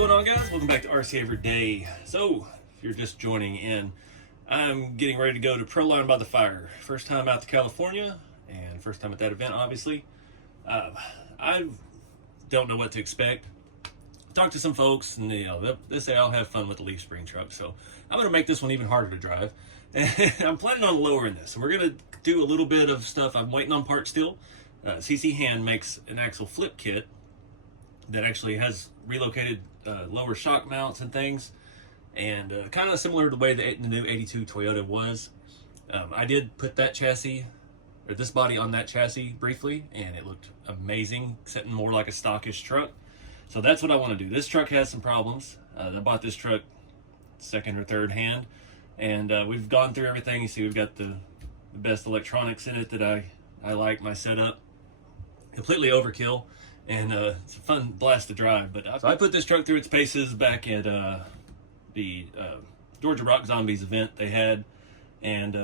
going on, guys? Welcome back to RC4wd. So, if you're just joining in, I'm getting ready to go to Proline by the Fire. First time out to California, and first time at that event, obviously. I don't know what to expect. Talked to some folks, and they say I'll have fun with the leaf spring truck, so I'm going to make this one even harder to drive. And I'm planning on lowering this, and we're going to do a little bit of stuff. I'm waiting on parts still. CC Hand makes an axle flip kit that actually has relocated lower shock mounts and things, and kind of similar to the way the new 82 Toyota was. I did put that chassis, or this body, on that chassis briefly, and it looked amazing, sitting more like a stockish truck. So that's what I want to do. This truck has some problems. I bought this truck second or third hand, and we've gone through everything. You see, we've got the best electronics in it that I like my setup. Completely overkill, and it's a fun blast to drive. But so I put this truck through its paces back at the Georgia Rock Zombies event they had, and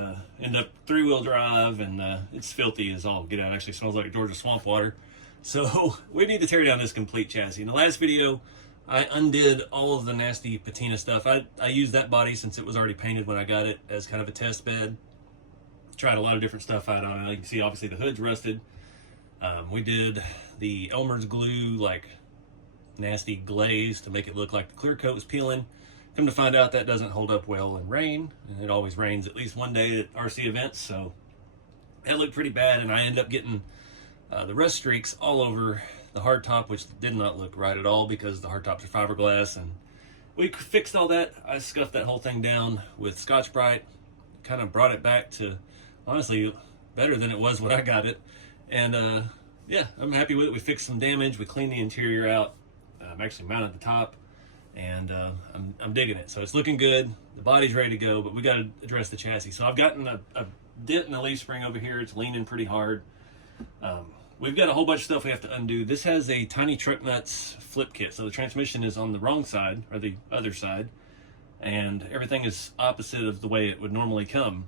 ended up 3-wheel drive, and it's filthy as all get out. It actually smells like Georgia swamp water. So we need to tear down this complete chassis. In the last video, I undid all of the nasty patina stuff. I used that body since it was already painted when I got it as kind of a test bed. Tried a lot of different stuff out on it. You can see obviously the hood's rusted. We did the Elmer's glue, like nasty glaze to make it look like the clear coat was peeling. Come to find out that doesn't hold up well in rain, and it always rains at least one day at RC events, so that looked pretty bad, and I ended up getting the rust streaks all over the hardtop, which did not look right at all because the hardtops are fiberglass, and we fixed all that. I scuffed that whole thing down with Scotch-Brite, kind of brought it back to, honestly, better than it was when I got it. And yeah, I'm happy with it. We fixed some damage. We cleaned the interior out. I'm actually mounted the top, and I'm digging it. So it's looking good. The body's ready to go, but we got to address the chassis. So I've gotten a dent in the leaf spring over here. It's leaning pretty hard. We've got a whole bunch of stuff we have to undo. This has a tiny truck nuts flip kit. So the transmission is on the wrong side, or the other side, and everything is opposite of the way it would normally come.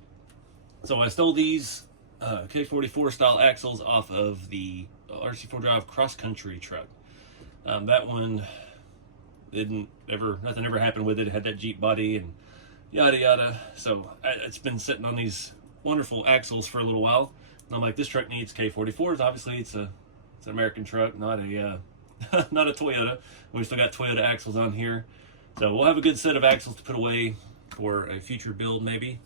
So I stole these K44 style axles off of the RC4 drive cross country truck. That one nothing ever happened with it. It had that Jeep body and yada yada. So it's been sitting on these wonderful axles for a little while. And I'm like, this truck needs K44s. Obviously, it's an American truck, not a not a Toyota. We still got Toyota axles on here, so we'll have a good set of axles to put away for a future build maybe.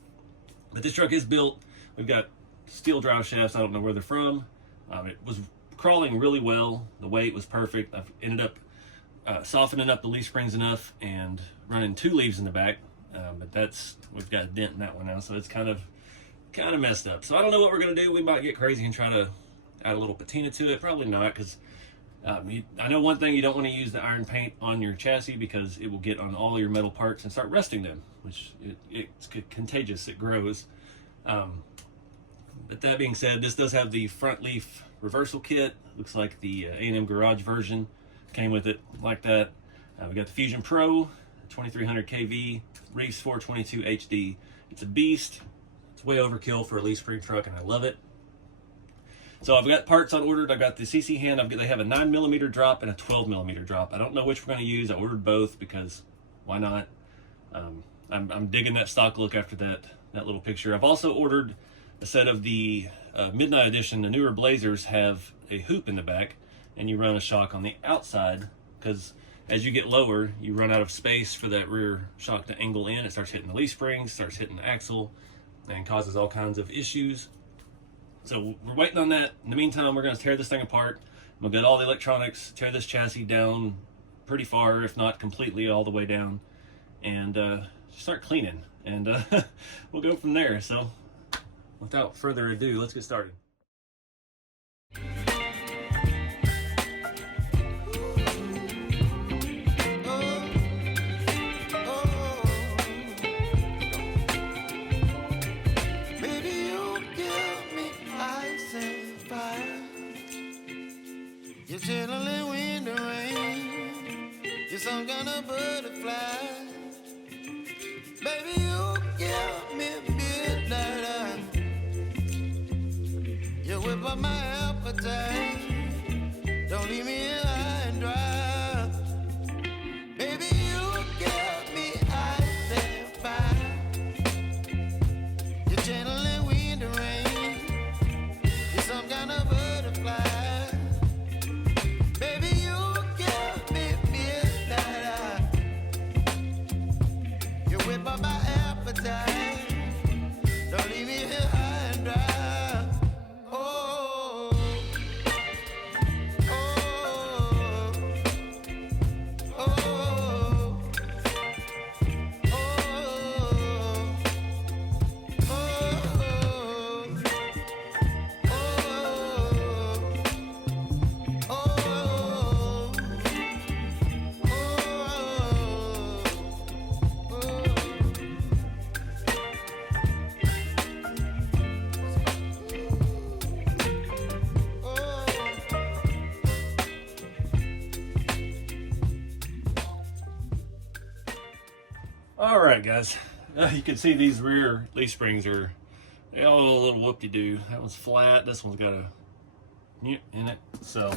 But this truck is built. We've got steel drive shafts. I don't know where they're from. It was crawling really well. The weight was perfect. I've ended up softening up the leaf springs enough and running 2 leaves in the back. But we've got a dent in that one now, so it's kind of messed up. So I don't know what we're gonna do. We might get crazy and try to add a little patina to it. Probably not, because I know one thing: you don't want to use the iron paint on your chassis because it will get on all your metal parts and start rusting them, which it's contagious. It grows. But that being said, this does have the front leaf reversal kit. Looks like the A&M Garage version came with it like that. We got the Fusion Pro 2300 kV Race 422 HD. It's a beast. It's way overkill for a leaf spring truck, and I love it. So I've got parts on ordered. I've got the CC Hand. They have a 9mm drop and a 12mm drop. I don't know which we're going to use. I ordered both because why not? I'm digging that stock look after that little picture. I've also ordered a set of the Midnight Edition. The newer Blazers have a hoop in the back, and you run a shock on the outside, because as you get lower, you run out of space for that rear shock to angle in. It starts hitting the leaf springs, starts hitting the axle, and causes all kinds of issues. So we're waiting on that. In the meantime, we're going to tear this thing apart. We'll get all the electronics, tear this chassis down pretty far, if not completely all the way down, and start cleaning. And we'll go from there. So without further ado, let's get started. You're chilling when the rain. You're some kind of butterfly. Baby, you give me midnight. All right, guys. You can see these rear leaf springs are all a little whoop-de-doo. That one's flat. This one's got a in it. So,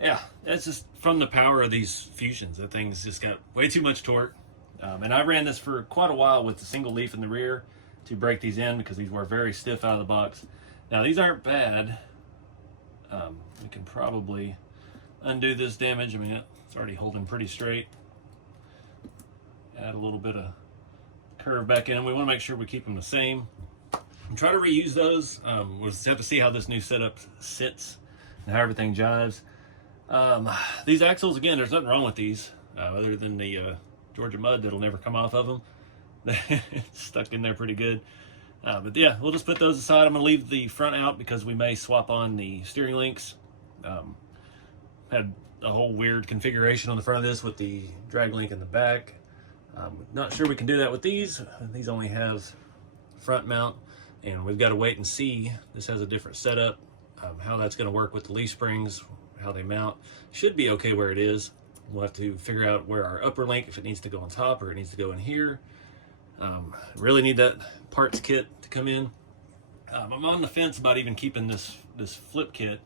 yeah, that's just from the power of these fusions. That thing's just got way too much torque. And I ran this for quite a while with the single leaf in the rear to break these in because these were very stiff out of the box. Now, these aren't bad. We can probably undo this damage. I mean, it's already holding pretty straight. Add a little bit of curve back in. We want to make sure we keep them the same. And try to reuse those. We'll just have to see how this new setup sits and how everything jives. These axles, again, there's nothing wrong with these other than the Georgia mud that'll never come off of them. It's stuck in there pretty good. But yeah, we'll just put those aside. I'm going to leave the front out because we may swap on the steering links. Had a whole weird configuration on the front of this with the drag link in the back. Not sure we can do that with these. These only have front mount, and we've got to wait and see. This has a different setup. How that's going to work with the leaf springs, how they mount. Should be okay where it is. We'll have to figure out where our upper link, if it needs to go on top or it needs to go in here. Really need that parts kit to come in. I'm on the fence about even keeping this flip kit.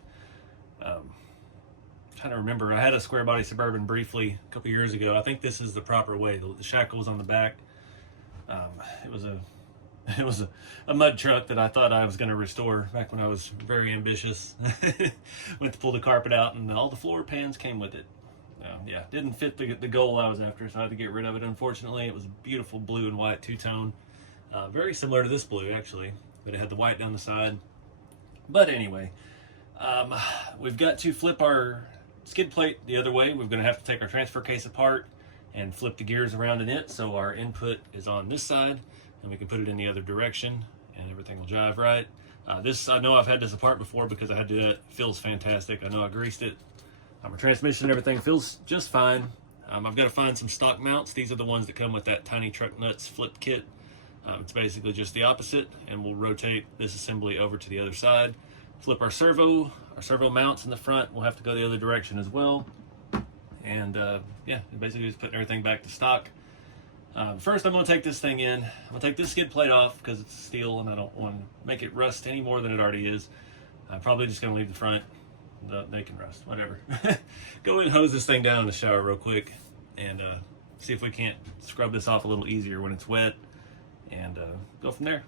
Trying to remember, I had a square body Suburban briefly a couple years ago. I think this is the proper way. The shackles on the back. It was a mud truck that I thought I was going to restore back when I was very ambitious. Went to pull the carpet out and all the floor pans came with it. Yeah, didn't fit the goal I was after, so I had to get rid of it. Unfortunately, it was a beautiful blue and white two-tone, very similar to this blue actually, but it had the white down the side. But anyway, we've got to flip our skid plate the other way. We're going to have to take our transfer case apart and flip the gears around in it, so our input is on this side, and we can put it in the other direction, and everything will jive right. This, I know I've had this apart before because I had to do it. It feels fantastic. I know I greased it. Our transmission and everything feels just fine. I've got to find some stock mounts. These are the ones that come with that Tiny Truck Nuts flip kit. It's basically just the opposite, and we'll rotate this assembly over to the other side. Flip our servo mounts in the front. We'll have to go the other direction as well. And yeah, basically just putting everything back to stock. First, I'm going to take this thing in. I'm going to take this skid plate off because it's steel and I don't want to make it rust any more than it already is. I'm probably just going to leave the front. They can rust, whatever. Go ahead and hose this thing down in the shower real quick and see if we can't scrub this off a little easier when it's wet, and go from there.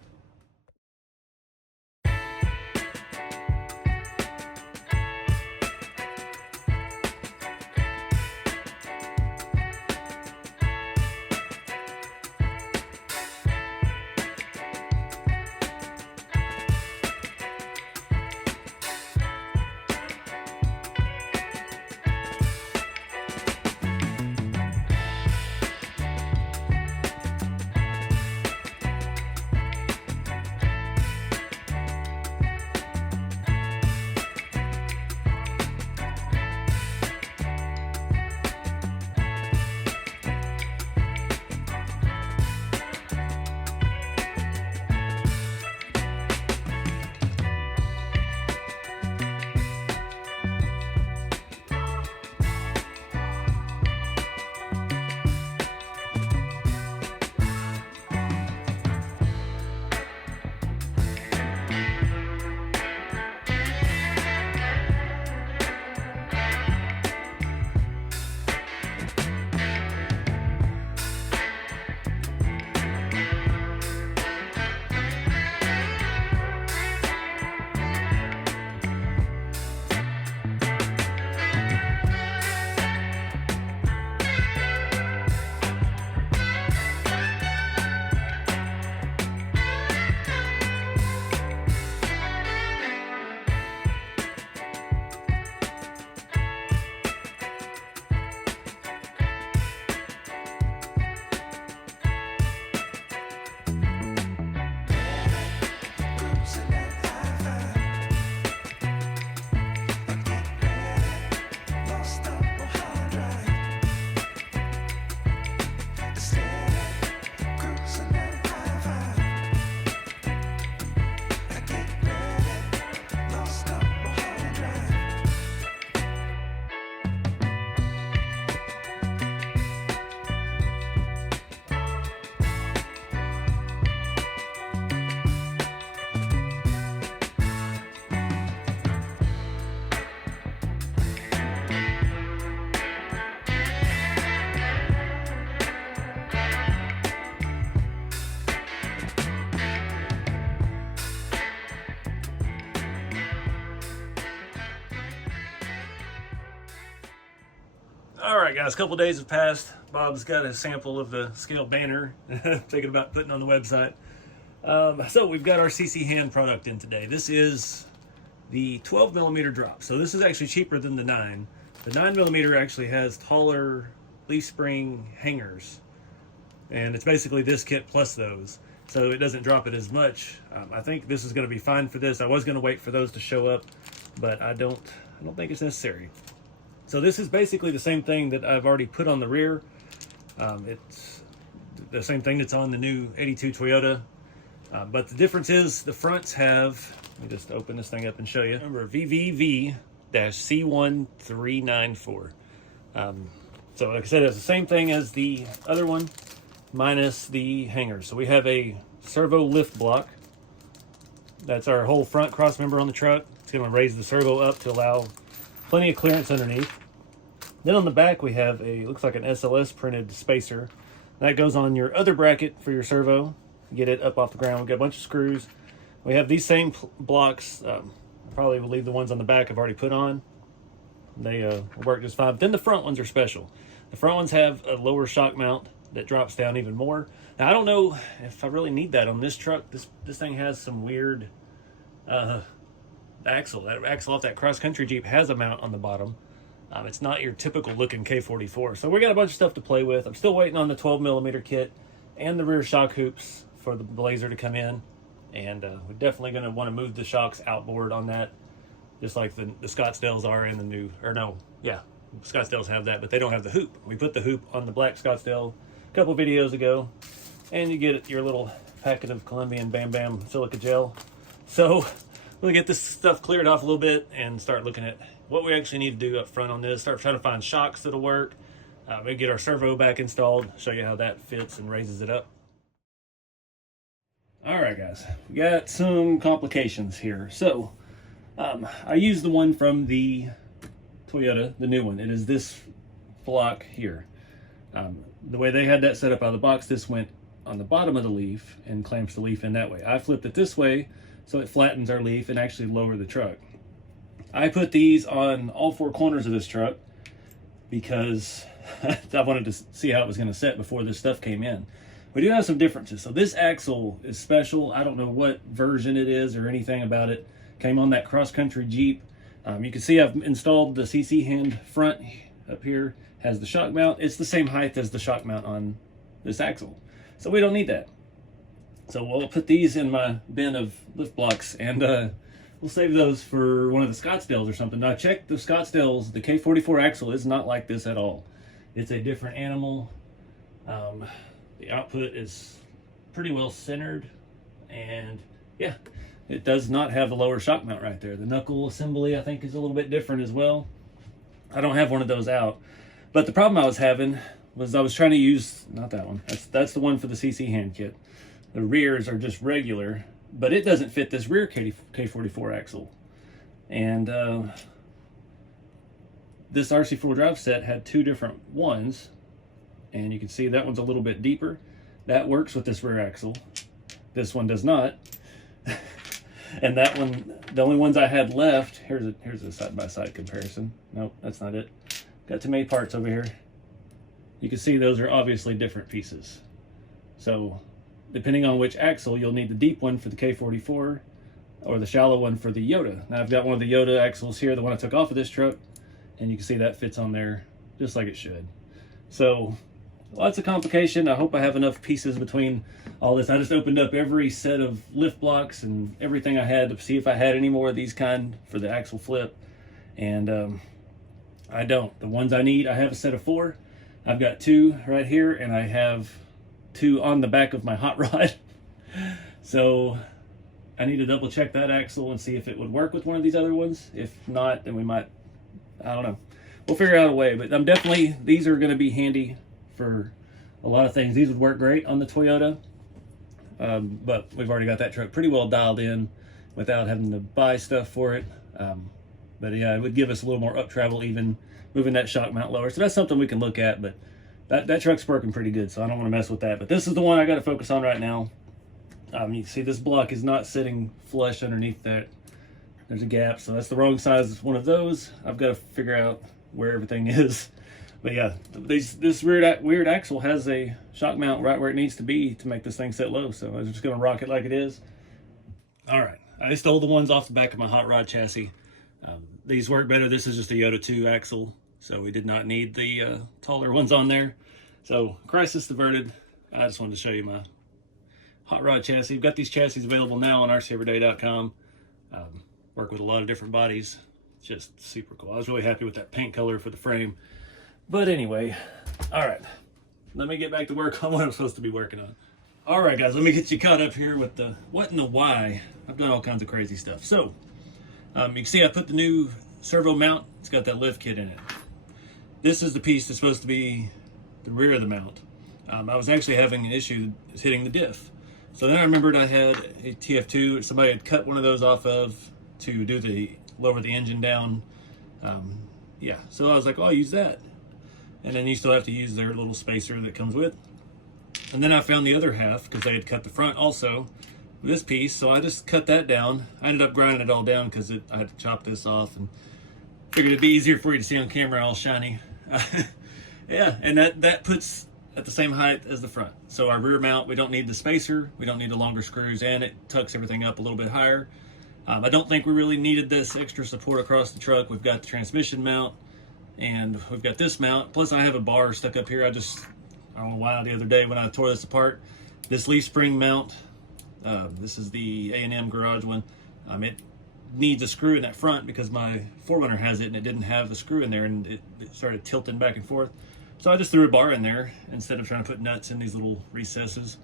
All right, guys, a couple days have passed. Bob's got a sample of the scale banner. Thinking about putting on the website. So we've got our CC hand product in today. This is the 12 millimeter drop. So this is actually cheaper than the 9. The 9 millimeter actually has taller leaf spring hangers. And it's basically this kit plus those. So it doesn't drop it as much. I think this is going to be fine for this. I was going to wait for those to show up, but I don't think it's necessary. So this is basically the same thing that I've already put on the rear. It's the same thing that's on the new 82 Toyota. But the difference is the fronts have, let me just open this thing up and show you, number VVV-C1394. So like I said, it's the same thing as the other one, minus the hangers. So we have a servo lift block. That's our whole front cross member on the truck. It's going to raise the servo up to allow plenty of clearance underneath. Then on the back we have a, looks like an SLS printed spacer. That goes on your other bracket for your servo. Get it up off the ground. We've got a bunch of screws. We have these same blocks. I probably will leave the ones on the back I've already put on. They work just fine. But then the front ones are special. The front ones have a lower shock mount that drops down even more. Now I don't know if I really need that on this truck. This thing has some weird axle. That axle off that cross-country Jeep has a mount on the bottom. It's not your typical looking K44. So we got a bunch of stuff to play with. I'm still waiting on the 12 millimeter kit and the rear shock hoops for the Blazer to come in. And we're definitely going to want to move the shocks outboard on that, just like the Scottsdales are in the new, or no, yeah, Scottsdales have that, but they don't have the hoop. We put the hoop on the black Scottsdale a couple videos ago, and you get your little packet of Colombian Bam Bam silica gel. So we'll get this stuff cleared off a little bit and start looking at what we actually need to do up front on this. Start trying to find shocks that'll work. Maybe get our servo back installed, show you how that fits and raises it up. All right, guys, we got some complications here. So I used the one from the Toyota, the new one. It is this block here. The way they had that set up out of the box, this went on the bottom of the leaf and clamps the leaf in that way. I flipped it this way so it flattens our leaf and actually lower the truck. I put these on all four corners of this truck because I wanted to see how it was going to set before this stuff came in. We do have some differences. So this axle is special. I don't know what version it is or anything about it. Came on that cross-country Jeep. You can see I've installed the CC hand front up here. Has the shock mount. It's the same height as the shock mount on this axle. So we don't need that. So we'll put these in my bin of lift blocks and we'll save those for one of the Scottsdales or something. Now I checked the Scottsdales. The K44 axle is not like this at all. It's a different animal. The output is pretty well centered, and yeah, it does not have a lower shock mount right there. The knuckle assembly I think is a little bit different as well. I don't have one of those out, but the problem I was having was I was trying to use, not that one, that's the one for the CC hand kit. The rears are just regular, but it doesn't fit this rear K44 axle. And this RC4 drive set had two different ones, and you can see that one's a little bit deeper. That works with this rear axle. This one does not. And that one, the only ones I had left, here's a side-by-side comparison. Nope, that's not it. Got too many parts over here. You can see those are obviously different pieces. So depending on which axle, you'll need the deep one for the K44 or the shallow one for the Yoda. Now I've got one of the Yoda axles here, the one I took off of this truck, and you can see that fits on there just like it should. So lots of complication. I hope I have enough pieces between all this. I just opened up every set of lift blocks and everything I had to see if I had any more of these kind for the axle flip. And I don't. The ones I need, I have a set of 4. I've got 2 right here, and I have 2 on the back of my hot rod. So I need to double check that axle and see if it would work with one of these other ones. If not, then we might, I don't know. We'll figure out a way, but I'm definitely, these are going to be handy for a lot of things. These would work great on the Toyota, but we've already got that truck pretty well dialed in without having to buy stuff for it. But yeah, it would give us a little more up travel, even moving that shock mount lower. So that's something we can look at, but that truck's working pretty good, so I don't want to mess with that. But this is the one I got to focus on right now. You can see this block is not sitting flush underneath that. There's a gap, so that's the wrong size. One of those. I've got to figure out where everything is But yeah, this weird axle has a shock mount right where it needs to be to make this thing sit low. So I'm just gonna rock it like it is. All right, I stole the ones off the back of my hot rod chassis. These work better. This is just a Yoda 2 axle, so we did not need the taller ones on there. So crisis averted. I just wanted to show you my hot rod chassis. We've got these chassis available now on RC4wd.com. Work with a lot of different bodies. Just super cool. I was really happy with that paint color for the frame. But anyway, all right, let me get back to work on what I'm supposed to be working on. All right, guys, let me get you caught up here with the what and the why. I've done all kinds of crazy stuff. So you can see I put the new servo mount. It's got that lift kit in it. This is the piece that's supposed to be the rear of the mount. I was actually having an issue hitting the diff. So then I remembered I had a TF2. Somebody had cut one of those off of to do the lower the engine down. Yeah, so I was like, oh, I'll use that. And then you still have to use their little spacer that comes with. And then I found the other half because they had cut the front also, this piece. So I just cut that down. I ended up grinding it all down because I had to chop this off and figured it'd be easier for you to see on camera all shiny. Yeah, and that puts at the same height as the front. So our rear mount, we don't need the spacer, we don't need the longer screws, and it tucks everything up a little bit higher. I don't think we really needed this extra support across the truck. We've got the transmission mount, and we've got this mount. Plus I have a bar stuck up here. I don't know why the other day when I tore this apart. This leaf spring mount, this is the A&M garage one. It needs a screw in that front because my 4Runner has it and it didn't have a screw in there, and it started tilting back and forth. So I just threw a bar in there instead of trying to put nuts in these little recesses.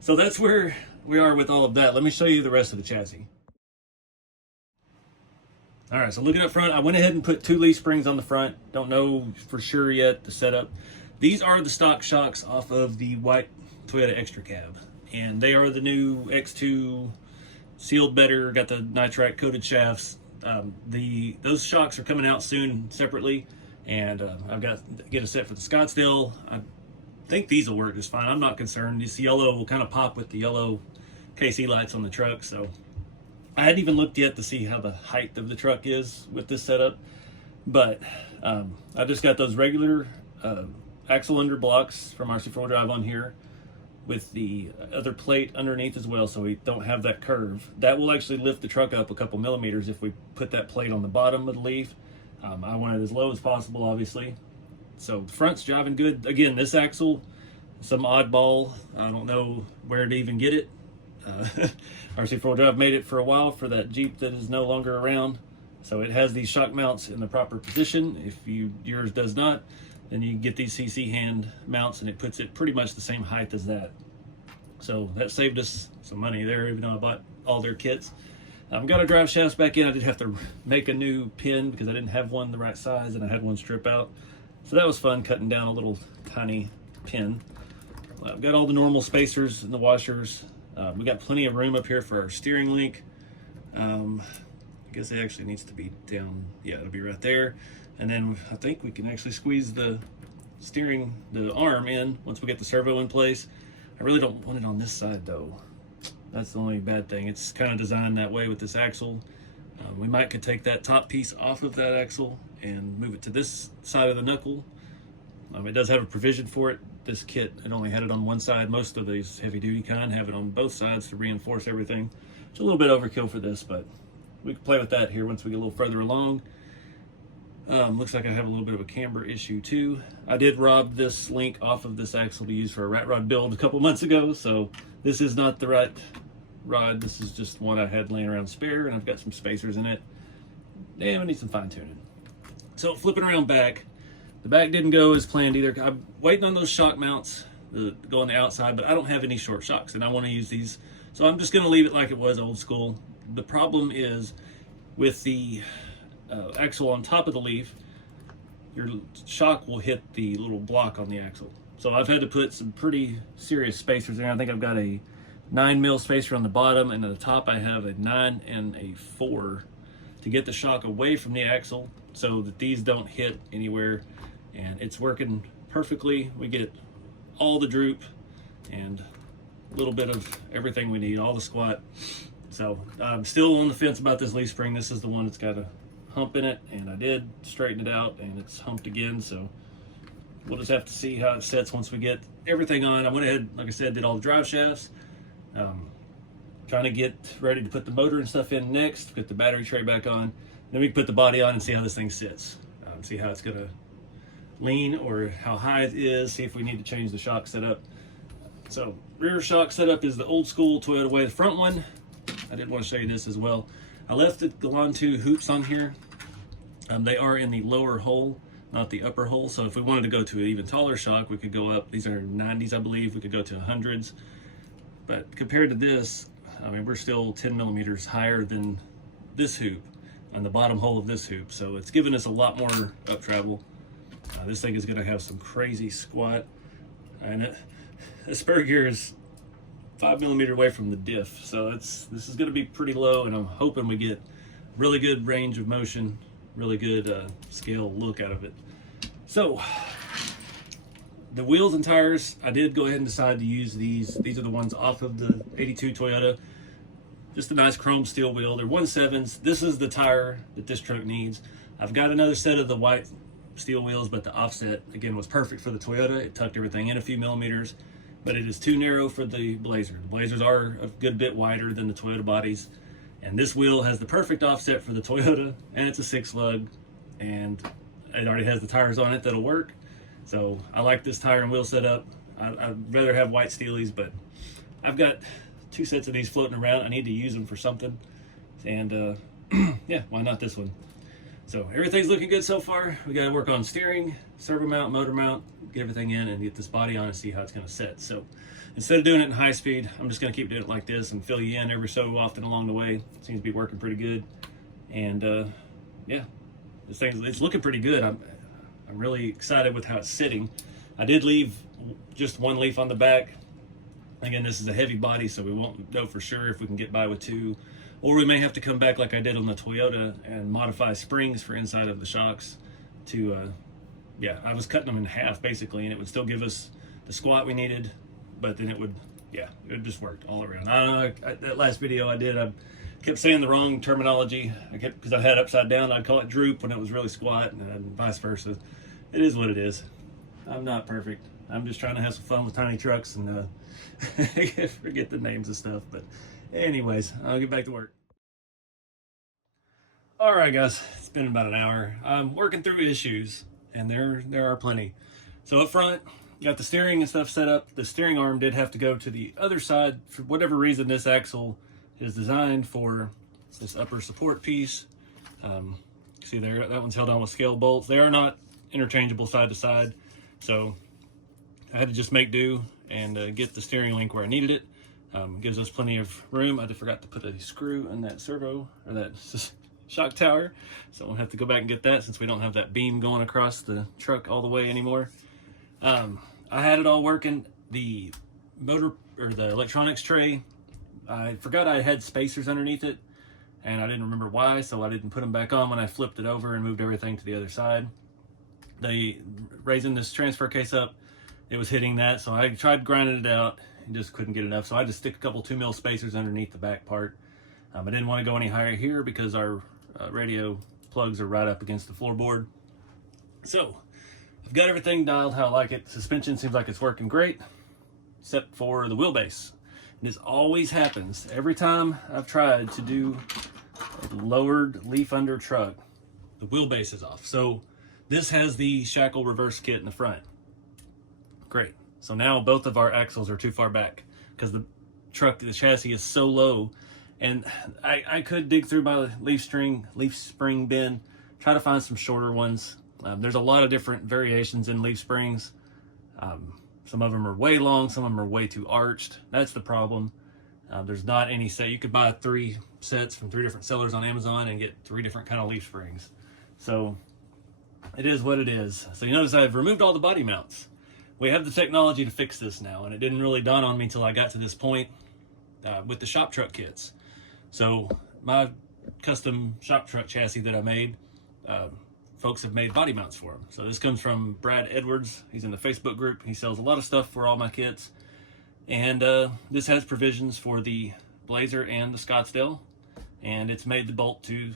So that's where we are with all of that. Let me show you the rest of the chassis. All right, so looking up front, I went ahead and put 2 leaf springs on the front. Don't know for sure yet the setup. These are the stock shocks off of the white Toyota Extra Cab, and they are the new X2 sealed better, got the nitrite coated shafts. Those shocks are coming out soon separately, and I've got to get a set for the Scottsdale. I think these will work just fine. I'm not concerned. This yellow will kind of pop with the yellow KC lights on the truck, so I hadn't even looked yet to see how the height of the truck is with this setup, but I just got those regular axle under blocks from RC4 Drive on here with the other plate underneath as well, so we don't have that curve. That will actually lift the truck up a couple millimeters if we put that plate on the bottom of the leaf. I want it as low as possible, obviously. So the front's driving good. Again, this axle, some oddball. I don't know where to even get it. RC4 Drive made it for a while for that Jeep that is no longer around. So it has these shock mounts in the proper position. If yours does not, then you get these CC hand mounts, and it puts it pretty much the same height as that. So that saved us some money there, even though I bought all their kits. I've got our drive shafts back in. I did have to make a new pin because I didn't have one the right size, and I had one strip out. So that was fun, cutting down a little tiny pin. I've got all the normal spacers and the washers. We got plenty of room up here for our steering link. I guess it actually needs to be down. Yeah, it'll be right there. And then I think we can actually squeeze the arm in once we get the servo in place. I really don't want it on this side though. That's the only bad thing. It's kind of designed that way with this axle. We could take that top piece off of that axle and move it to this side of the knuckle. It does have a provision for it. This kit, it only had it on one side. Most of these heavy duty kind have it on both sides to reinforce everything. It's a little bit overkill for this, but we can play with that here once we get a little further along. Looks like I have a little bit of a camber issue too. I did rob this link off of this axle to use for a rat rod build a couple months ago, so this is not the right rod. This is just one I had laying around spare, and I've got some spacers in it. Damn, I need some fine tuning. So flipping around back, the back didn't go as planned either. I'm waiting on those shock mounts to go on the outside, but I don't have any short shocks, and I want to use these. So I'm just going to leave it like it was, old school. The problem is with the axle on top of the leaf, your shock will hit the little block on the axle. So I've had to put some pretty serious spacers in. I think I've got a 9mm spacer on the bottom, and at the top I have a 9 and a 4 to get the shock away from the axle so that these don't hit anywhere. And it's working perfectly. We get all the droop and a little bit of everything we need, all the squat. So I'm still on the fence about this leaf spring. This is the one that's got a hump in it, and I did straighten it out, and it's humped again. So we'll just have to see how it sets once we get everything on. I went ahead, like I said, did all the drive shafts. Trying to get ready to put the motor and stuff in next, get the battery tray back on. Then we can put the body on and see how this thing sits. See how it's gonna lean or how high it is, see if we need to change the shock setup. So rear shock setup is the old school Toyota way. The front one, I did want to show you this as well. I left the Galan 2 hoops on here. They are in the lower hole, not the upper hole. So if we wanted to go to an even taller shock, we could go up. These are 90s, I believe. We could go to 100s. But compared to this, I mean, we're still 10 millimeters higher than this hoop on the bottom hole of this hoop. So it's giving us a lot more up travel. This thing is going to have some crazy squat. And the spur gear is 5 millimeter away from the diff. So this is going to be pretty low, and I'm hoping we get really good range of motion, really good scale look out of it. So the wheels and tires, I did go ahead and decide to use these. These are the ones off of the 82 Toyota. Just a nice chrome steel wheel. They're 1.7s. This is the tire that this truck needs. I've got another set of the white steel wheels, but the offset, again, was perfect for the Toyota. It tucked everything in a few millimeters, but it is too narrow for the Blazer. The Blazers are a good bit wider than the Toyota bodies, and this wheel has the perfect offset for the Toyota, and it's a 6-lug, and it already has the tires on it that'll work. So I like this tire and wheel setup. I'd rather have white steelies, but I've got 2 sets of these floating around. I need to use them for something, and yeah, why not this one? So everything's looking good so far. We got to work on steering, servo mount, motor mount, get everything in and get this body on and see how it's going to set. So instead of doing it in high speed, I'm just going to keep doing it like this and fill you in every so often along the way. It seems to be working pretty good. And yeah, this thing, it's looking pretty good. I'm really excited with how it's sitting. I did leave just 1 leaf on the back. Again, this is a heavy body, so we won't know for sure if we can get by with 2. Or we may have to come back like I did on the Toyota and modify springs for inside of the shocks to, yeah, I was cutting them in half basically, and it would still give us the squat we needed, but then it would, yeah, it just worked all around. I don't know, that last video I did, I kept saying the wrong terminology. Because I had upside down, I'd call it droop when it was really squat, and vice versa. It is what it is. I'm not perfect. I'm just trying to have some fun with tiny trucks and forget the names of stuff, but anyways, I'll get back to work. All right, guys, it's been about an hour. I'm working through issues, and there are plenty. So up front, got the steering and stuff set up. The steering arm did have to go to the other side. For whatever reason, this axle is designed for this upper support piece. See there, that one's held on with scale bolts. They are not interchangeable side to side, so I had to just make do and get the steering link where I needed it. Gives us plenty of room. I forgot to put a screw in that servo, or that shock tower, so we'll have to go back and get that since we don't have that beam going across the truck all the way anymore. I had it all working. The motor, or the electronics tray, I forgot I had spacers underneath it, and I didn't remember why, so I didn't put them back on when I flipped it over and moved everything to the other side. Raising this transfer case up, it was hitting that, so I tried grinding it out and just couldn't get enough. So I just stick a couple 2mm spacers underneath the back part. I didn't want to go any higher here because our radio plugs are right up against the floorboard. So I've got everything dialed how I like it. Suspension seems like it's working great, except for the wheelbase. And this always happens every time I've tried to do a lowered leaf under truck. The wheelbase is off. So this has the shackle reverse kit in the front. Great. So now both of our axles are too far back because the chassis is so low. And I could dig through my leaf spring bin, try to find some shorter ones. There's a lot of different variations in leaf springs. Some of them are way long, some of them are way too arched. That's the problem. There's not any set. You could buy 3 sets from 3 different sellers on Amazon and get 3 different kind of leaf springs. So it is what it is. So you notice I've removed all the body mounts. We have the technology to fix this now, and it didn't really dawn on me until I got to this point with the shop truck kits. So my custom shop truck chassis that I made, folks have made body mounts for them. So this comes from Brad Edwards. He's in the Facebook group. He sells a lot of stuff for all my kits. And this has provisions for the Blazer and the Scottsdale, and it's made the bolt to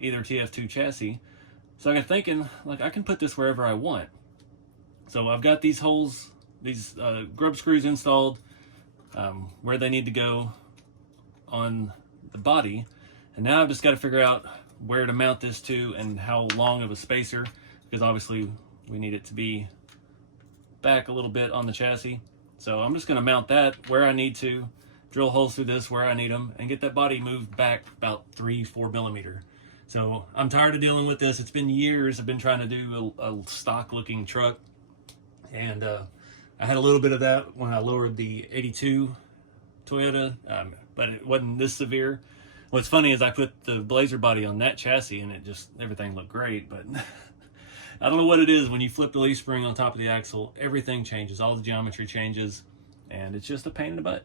either TF2 chassis. So I got thinking, like, I can put this wherever I want. So I've got these holes, these grub screws installed where they need to go on the body. And now I've just got to figure out where to mount this to and how long of a spacer, because obviously we need it to be back a little bit on the chassis. So I'm just going to mount that where I need to, drill holes through this where I need them, and get that body moved back about 3-4 millimeter. So I'm tired of dealing with this. It's been years. I've been trying to do a stock looking truck, and I had a little bit of that when I lowered the 82 Toyota, but it wasn't this severe. What's funny is I put the Blazer body on that chassis and it just, everything looked great, but I don't know what it is. When you flip the leaf spring on top of the axle, everything changes, all the geometry changes, and it's just a pain in the butt.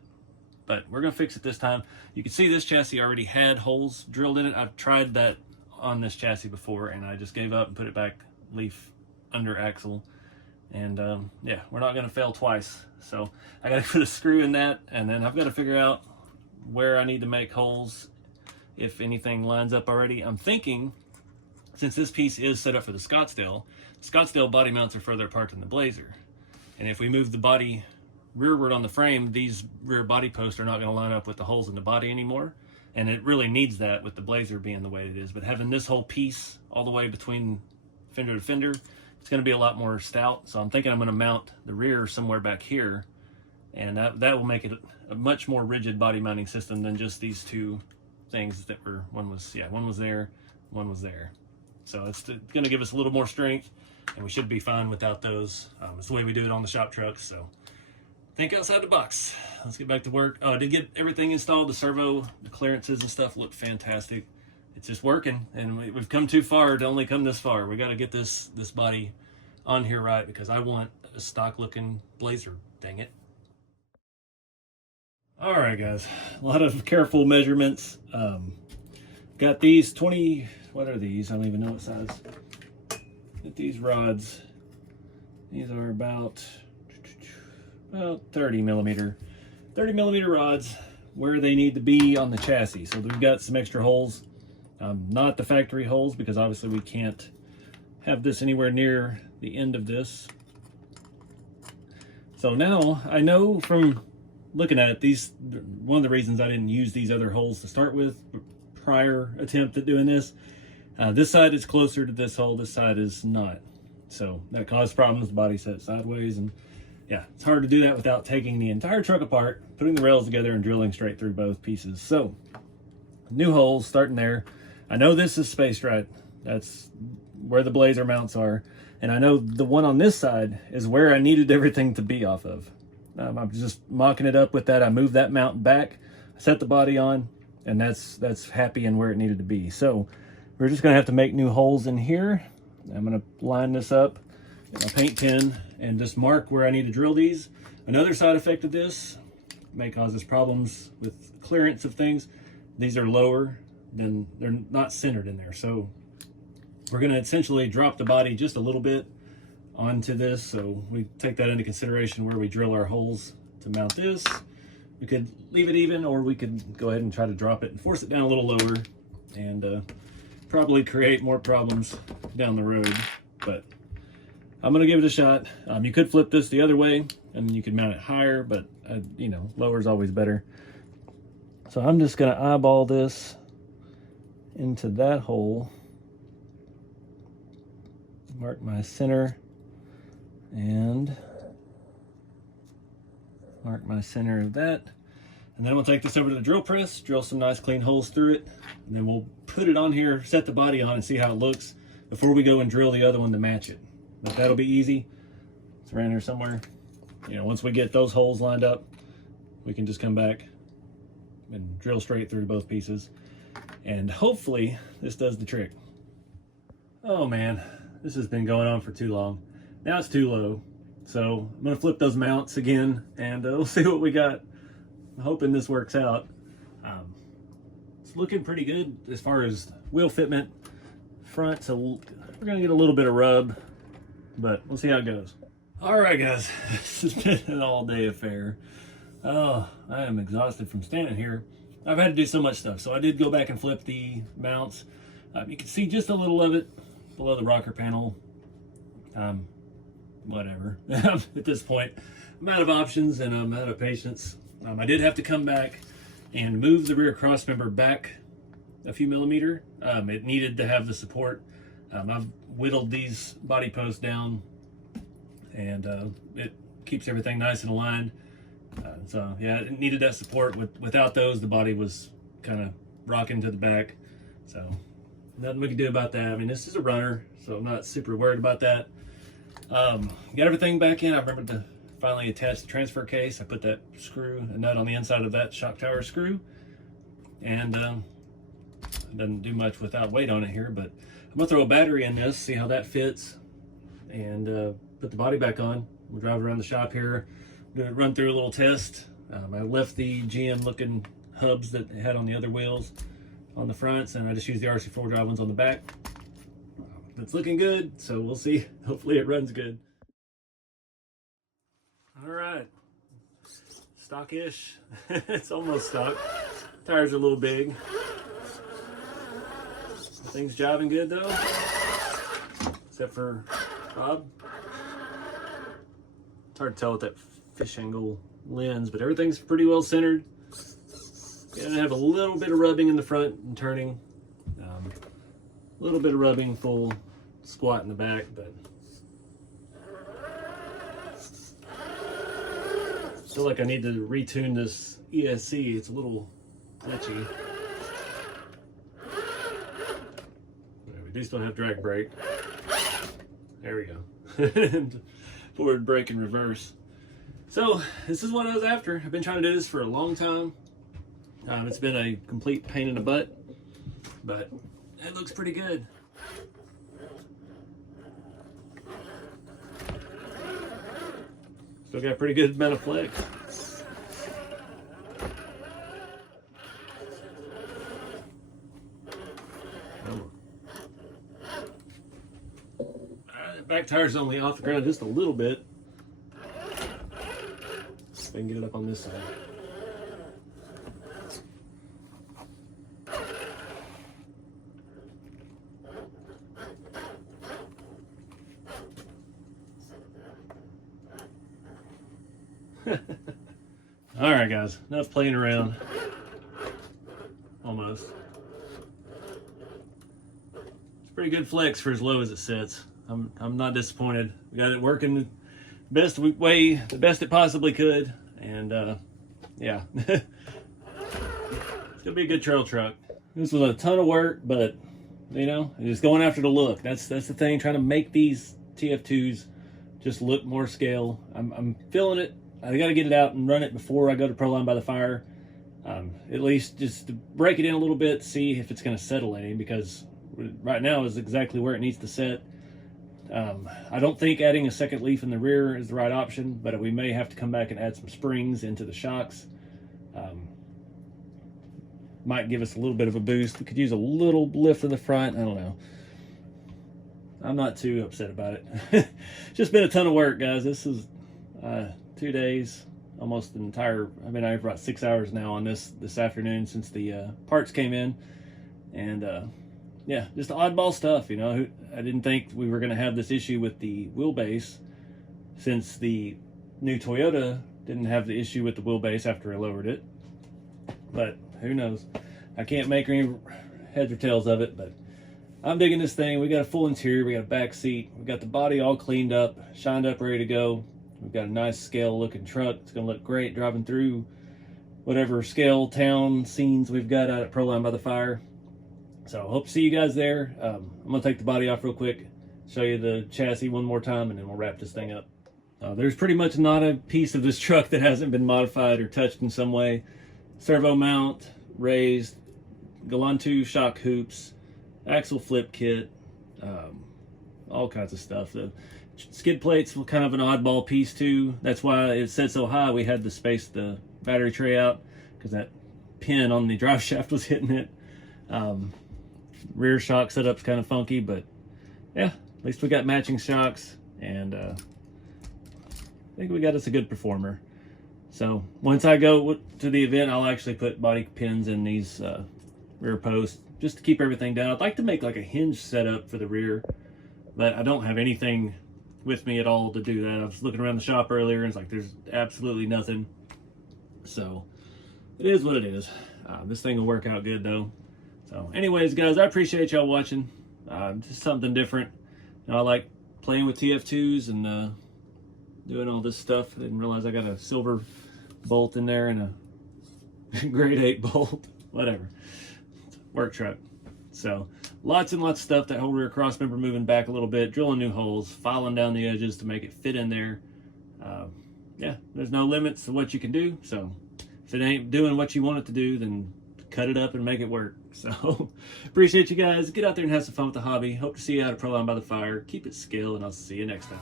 But we're gonna fix it this time. You can see this chassis already had holes drilled in it. I've tried that on this chassis before, and I just gave up and put it back leaf under axle. And yeah, we're not gonna fail twice. So I gotta put a screw in that, and then I've got to figure out where I need to make holes, if anything lines up already. I'm thinking, since this piece is set up for the Scottsdale body mounts are further apart than the Blazer. And if we move the body rearward on the frame, these rear body posts are not going to line up with the holes in the body anymore. And it really needs that with the Blazer being the way it is. But having this whole piece all the way between fender to fender, it's going to be a lot more stout. So I'm thinking I'm going to mount the rear somewhere back here. And that will make it a much more rigid body mounting system than just these two things that were, one was there, one was there. So it's going to give us a little more strength, and we should be fine without those. It's the way we do it on the shop trucks. So think outside the box. Let's get back to work. I did get everything installed. The servo, the clearances and stuff look fantastic. It's just working, and we've come too far to only come this far. We got to get this body on here right, because I want a stock looking Blazer, dang it. All right, guys, a lot of careful measurements. Got these 20, what are these? I don't even know what size. Get these rods. These are about 30 millimeter rods where they need to be on the chassis. So we've got some extra holes, not the factory holes, because obviously we can't have this anywhere near the end of this. So now I know from looking at these, one of the reasons I didn't use these other holes to start with, prior attempt at doing this, this side is closer to this hole, this side is not. So that caused problems, the body set sideways, and yeah, it's hard to do that without taking the entire truck apart, putting the rails together, and drilling straight through both pieces. So new holes, starting there. I know this is spaced right. That's where the Blazer mounts are. And I know the one on this side is where I needed everything to be off of. I'm just mocking it up with that. I moved that mount back, set the body on, and that's happy and where it needed to be. So we're just gonna have to make new holes in here. I'm gonna line this up with a paint pen and just mark where I need to drill these. Another side effect of this may cause us problems with clearance of things. These are lower than, they're not centered in there. So we're gonna essentially drop the body just a little bit onto this, so we take that into consideration where we drill our holes to mount this. We could leave it even, or we could go ahead and try to drop it and force it down a little lower, and probably create more problems down the road. But I'm gonna give it a shot. You could flip this the other way and you could mount it higher, but you know, lower is always better. So I'm just gonna eyeball this into that hole, mark my center, and mark my center of that. And then we'll take this over to the drill press, drill some nice clean holes through it, and then we'll put it on here, set the body on, and see how it looks before we go and drill the other one to match it. But that'll be easy. It's around here somewhere. You know, once we get those holes lined up, we can just come back and drill straight through both pieces. And hopefully this does the trick. Oh man, this has been going on for too long. Now it's too low. So I'm gonna flip those mounts again, and we'll see what we got. I'm hoping this works out. It's looking pretty good as far as wheel fitment front, so we're gonna get a little bit of rub, but we'll see how it goes. All right, guys, this has been an all-day affair. Oh, I am exhausted from standing here. I've had to do so much stuff, so I did go back and flip the mounts. You can see just a little of it below the rocker panel. whatever. At this point, I'm out of options and I'm out of patience. I did have to come back and move the rear cross member back a few millimeter. It needed to have the support. I've whittled these body posts down, and it keeps everything nice and aligned. So yeah, it needed that support. Without those, the body was kind of rocking to the back. So nothing we can do about that. I mean, this is a runner, so I'm not super worried about that. Got everything back in. I remembered to finally attach the transfer case. I put that a nut on the inside of that shock tower screw, and it doesn't do much without weight on it here, but I'm gonna throw a battery in this, see how that fits, and put the body back on. We'll drive around the shop here. I'm gonna run through a little test. I left the GM looking hubs that it had on the other wheels on the fronts, and I just used the RC4 drive ones on the back. It's looking good, so we'll see. Hopefully it runs good. All right, stock-ish. It's almost stock. Tires are a little big. Things jiving good though, except for Bob. It's hard to tell with that fish angle lens, but everything's pretty well centered. Gonna have a little bit of rubbing in the front and turning, a little bit of rubbing full squat in the back, but I feel like I need to retune this ESC. It's a little glitchy. We do still have drag brake. There we go. And forward brake and reverse. So this is what I was after. I've been trying to do this for a long time. It's been a complete pain in the butt, but it looks pretty good. Still got a pretty good amount of flex. Back tire's only off the ground just a little bit. I can get it up on this side. All right, guys, enough playing around. Almost. It's pretty good flex for as low as it sits. I'm not disappointed. We got it working the best it possibly could, and yeah, it's gonna be a good trail truck. This was a ton of work, but you know, just going after the look. That's the thing. Trying to make these TF2s just look more scale. I'm feeling it. I got to get it out and run it before I go to Proline by the fire. At least just to break it in a little bit, see if it's going to settle any, because right now is exactly where it needs to set. I don't think adding a second leaf in the rear is the right option, but we may have to come back and add some springs into the shocks. Might give us a little bit of a boost. We could use a little lift in the front. I don't know. I'm not too upset about it. Just been a ton of work, guys. This is 2 days, almost an entire. I've been out for about 6 hours now on this afternoon since the parts came in, and yeah, just oddball stuff, you know. I didn't think we were going to have this issue with the wheelbase, since the new Toyota didn't have the issue with the wheelbase after I lowered it. But who knows? I can't make any heads or tails of it, but I'm digging this thing. We got a full interior, we got a back seat, we got the body all cleaned up, shined up, ready to go. We've got a nice scale looking truck. It's going to look great driving through whatever scale town scenes we've got out at Proline by the fire. So hope to see you guys there. I'm going to take the body off real quick, show you the chassis one more time, and then we'll wrap this thing up. There's pretty much not a piece of this truck that hasn't been modified or touched in some way. Servo mount, raised, Galantu shock hoops, axle flip kit, all kinds of stuff. The skid plates were kind of an oddball piece too. That's why it set so high. We had to space the battery tray out because that pin on the drive shaft was hitting it. Rear shock setup's kind of funky, but yeah, at least we got matching shocks, and I think we got us a good performer. So once I go to the event, I'll actually put body pins in these rear posts just to keep everything down. I'd like to make like a hinge setup for the rear, but I don't have anything with me at all to do that. I was looking around the shop earlier and it's like there's absolutely nothing. So it is what it is. This thing will work out good though. So anyways, guys, I appreciate y'all watching. Just something different. You know, I like playing with TF2s and doing all this stuff. I didn't realize I got a silver bolt in there and a grade 8 bolt. Whatever. Work truck. So lots and lots of stuff. That whole rear cross member moving back a little bit, drilling new holes, filing down the edges to make it fit in there. Yeah, there's no limits to what you can do. So if it ain't doing what you want it to do, then cut it up and make it work. So appreciate you guys. Get out there and have some fun with the hobby. Hope to see you out at Proline by the Fire. Keep it skill, and I'll see you next time.